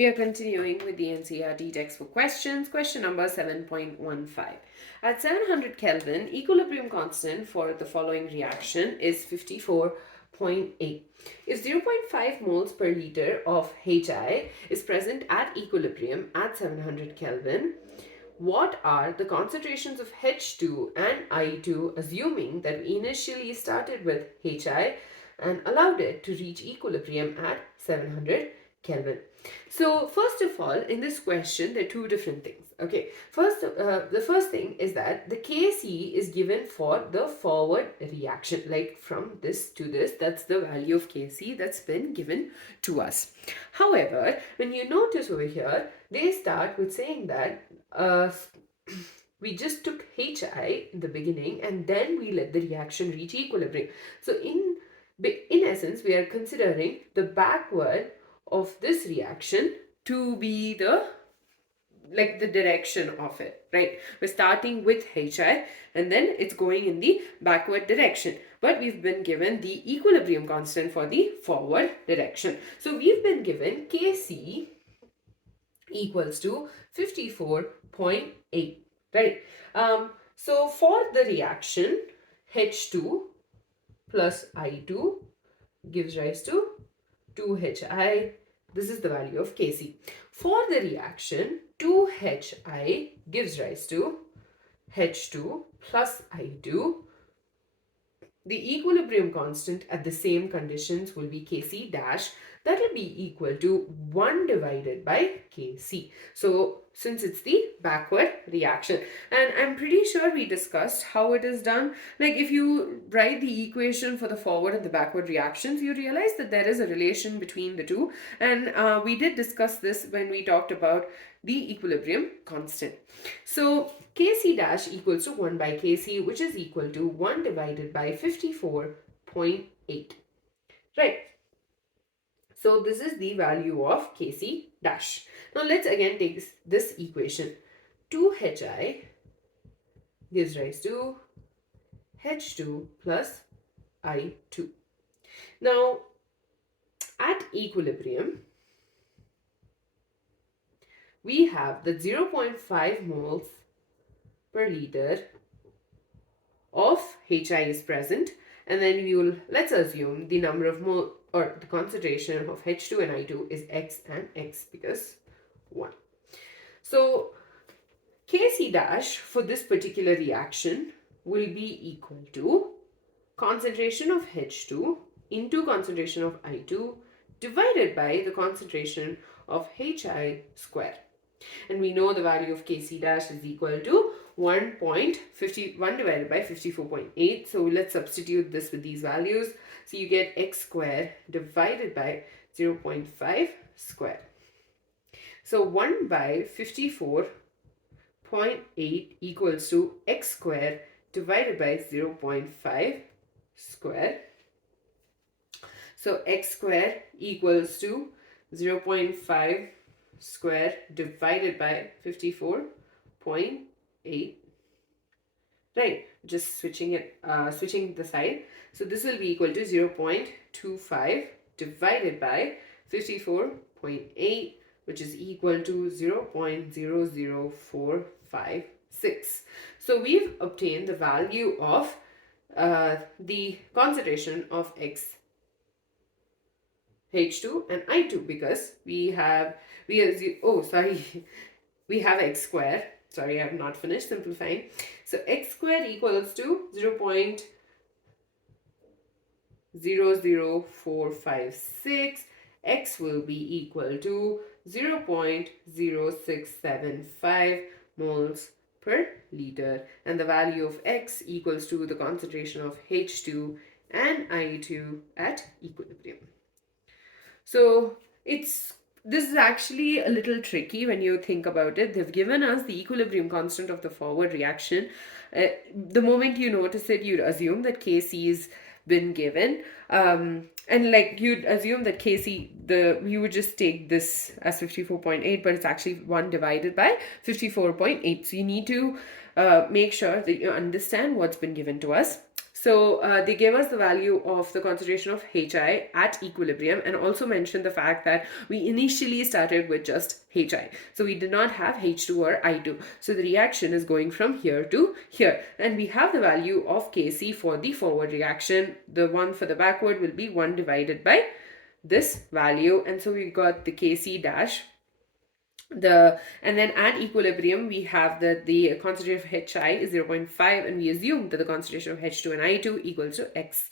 We are continuing with the NCERT textbook questions. Question number 7.15. At 700 Kelvin, equilibrium constant for the following reaction is 54.8. If 0.5 moles per liter of HI is present at equilibrium at 700 Kelvin, what are the concentrations of H2 and I2, assuming that we initially started with HI and allowed it to reach equilibrium at 700 Kelvin? So first of all, in this question, there are two different things. Okay, the first thing is that the Kc is given for the forward reaction, like from this to this. That's the value of Kc that's been given to us. However, when you notice over here, they start with saying that we just took HI in the beginning and then we let the reaction reach equilibrium. So in essence, we are considering the backward of this reaction to be the direction of it, right? We're starting with HI and then it's going in the backward direction, but we've been given the equilibrium constant for the forward direction. So we've been given Kc equals to 54.8, right? So for the reaction, H2 plus I2 gives rise to 2HI. This is the value of Kc. For the reaction, 2HI gives rise to H2 plus I2. The equilibrium constant at the same conditions will be Kc dash. That will be equal to 1 divided by Kc. So since it's the backward reaction, and I'm pretty sure we discussed how it is done. Like if you write the equation for the forward and the backward reactions, you realize that there is a relation between the two, and we did discuss this when we talked about the equilibrium constant. So Kc dash equals to 1 by Kc, which is equal to 1 divided by 54.8, right? So this is the value of Kc dash. Now let's again take this equation. 2HI gives rise to H2 plus I2. Now at equilibrium, we have the 0.5 moles per liter of HI is present, and then let's assume the number of mole or the concentration of H2 and I2 is X and X because 1. So Kc dash for this particular reaction will be equal to concentration of H2 into concentration of I2 divided by the concentration of HI square. And we know the value of Kc dash is equal to 1 divided by 54.8. So let's substitute this with these values. So you get x square divided by 0.5 square. So 1 by 54.8 equals to x square divided by 0.5 square. So x square equals to 0.5 square divided by 54.8, right? Just switching the side. So this will be equal to 0.25 divided by 54.8, which is equal to 0.00456. So we've obtained the value of the concentration of H2 and I2 because we have x square. Sorry, I have not finished simplifying. So x square equals to 0.00456. X will be equal to 0.0675 moles per liter, and the value of X equals to the concentration of H2 and I2 at equilibrium. So this is actually a little tricky when you think about it. They've given us the equilibrium constant of the forward reaction. The moment you notice it, you'd assume that Kc's been given, and like you'd assume that Kc, you would just take this as 54.8, but it's actually 1 divided by 54.8. So you need to make sure that you understand what's been given to us. So they gave us the value of the concentration of HI at equilibrium, and also mentioned the fact that we initially started with just HI. So we did not have H2 or I2. So the reaction is going from here to here. And we have the value of Kc for the forward reaction. The one for the backward will be 1 divided by this value. And so we got the Kc dash. And then at equilibrium we have that the concentration of HI is 0.5, and we assume that the concentration of H2 and I2 equals to X.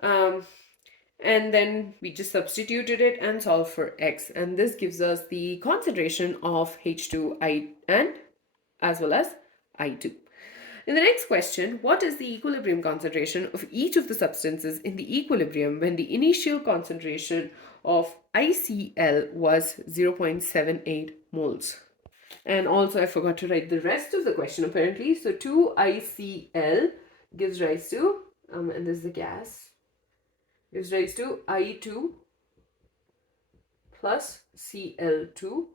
And then we just substituted it and solved for X, and this gives us the concentration of H2 and as well as I2. In the next question, what is the equilibrium concentration of each of the substances in the equilibrium when the initial concentration of ICl was 0.78 moles? And also I forgot to write the rest of the question apparently. So 2ICl gives rise to, and this is the gas, gives rise to I2 plus Cl2.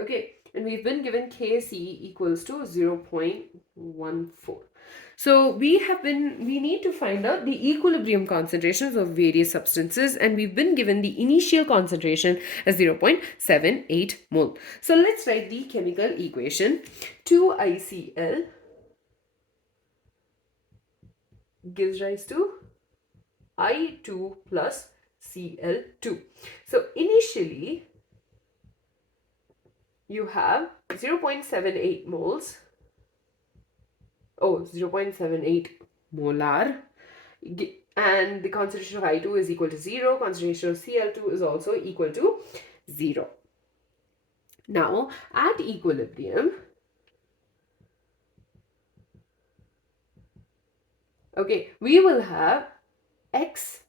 Okay, and we've been given Kc equals to 0.14. So we need to find out the equilibrium concentrations of various substances, and we've been given the initial concentration as 0.78 mole. So let's write the chemical equation. 2ICl gives rise to I2 plus Cl2. So initially you have 0.78 moles, 0.78 molar, and the concentration of I2 is equal to 0, concentration of Cl2 is also equal to 0. Now at equilibrium, okay, we will have X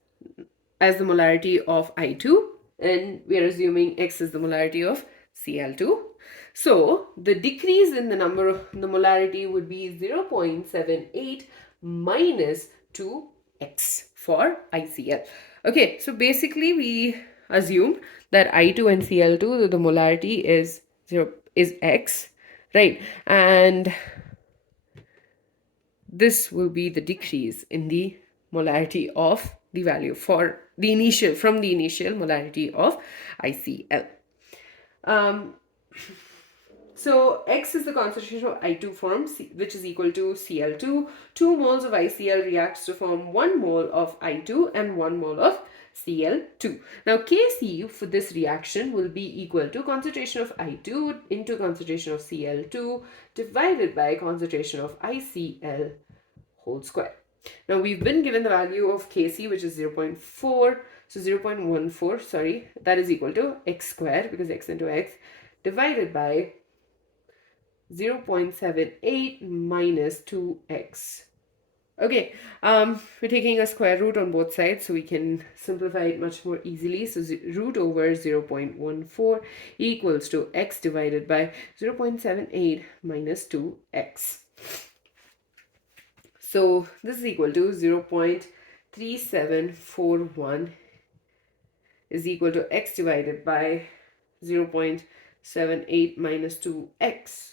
as the molarity of I2, and we are assuming X is the molarity of Cl2. So the decrease in the number of the molarity would be 0.78 minus 2x for ICl. Okay, so basically we assume that I2 and Cl2, the molarity is x, right? And this will be the decrease in the molarity of the value for the initial, from the initial molarity of ICl. So X is the concentration of I2 form, which is equal to Cl2. 2 moles of ICl reacts to form 1 mole of I2 and 1 mole of Cl2. Now Kc for this reaction will be equal to concentration of I2 into concentration of Cl2 divided by concentration of ICl whole square. Now we've been given the value of Kc, which is 0.4, so 0.14, sorry, that is equal to x squared, because x into x, divided by 0.78 minus 2x. Okay, we're taking a square root on both sides, so we can simplify it much more easily. So root over 0.14 equals to x divided by 0.78 minus 2x. So this is equal to 0.3741 is equal to x divided by 0.78 minus 2x.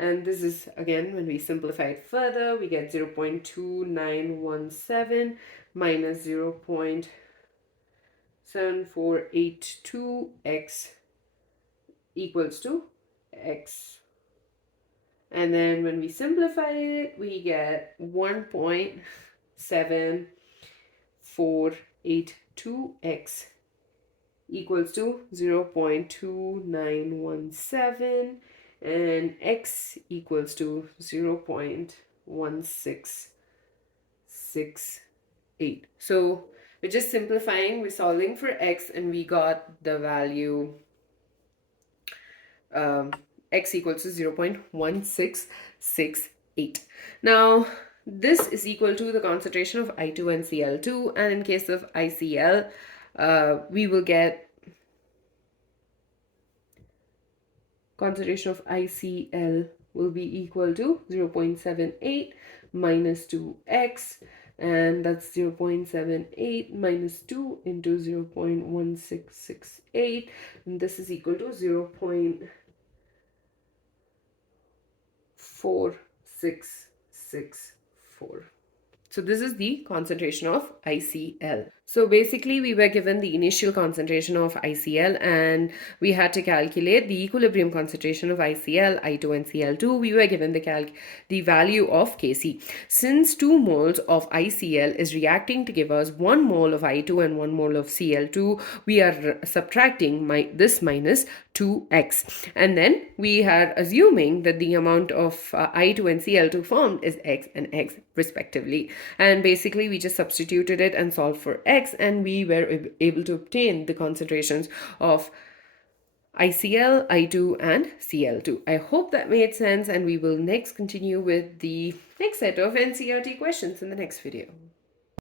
And this is, again, when we simplify it further, we get 0.2917 minus 0.7482x equals to x. And then when we simplify it, we get 1.7482x equals to 0.2917, and x equals to 0.1668. So we're just simplifying, we're solving for x, and we got the value x equals to 0.1668. Now this is equal to the concentration of I2 and Cl2, and in case of ICl, we will get concentration of ICl will be equal to 0.78 minus 2x, and that's 0.78 minus 2 into 0.1668, and this is equal to 0.4664. So this is the concentration of ICl. So basically we were given the initial concentration of ICl and we had to calculate the equilibrium concentration of ICl, I2 and Cl2. We were given the value of Kc. Since 2 moles of ICl is reacting to give us 1 mole of I2 and 1 mole of Cl2, we are subtracting this minus 2x. And then we are assuming that the amount of I2 and Cl2 formed is x and x respectively. And basically we just substituted it and solved for x, and we were able to obtain the concentrations of ICl, I2 and Cl2. I hope that made sense, and we will next continue with the next set of NCERT questions in the next video.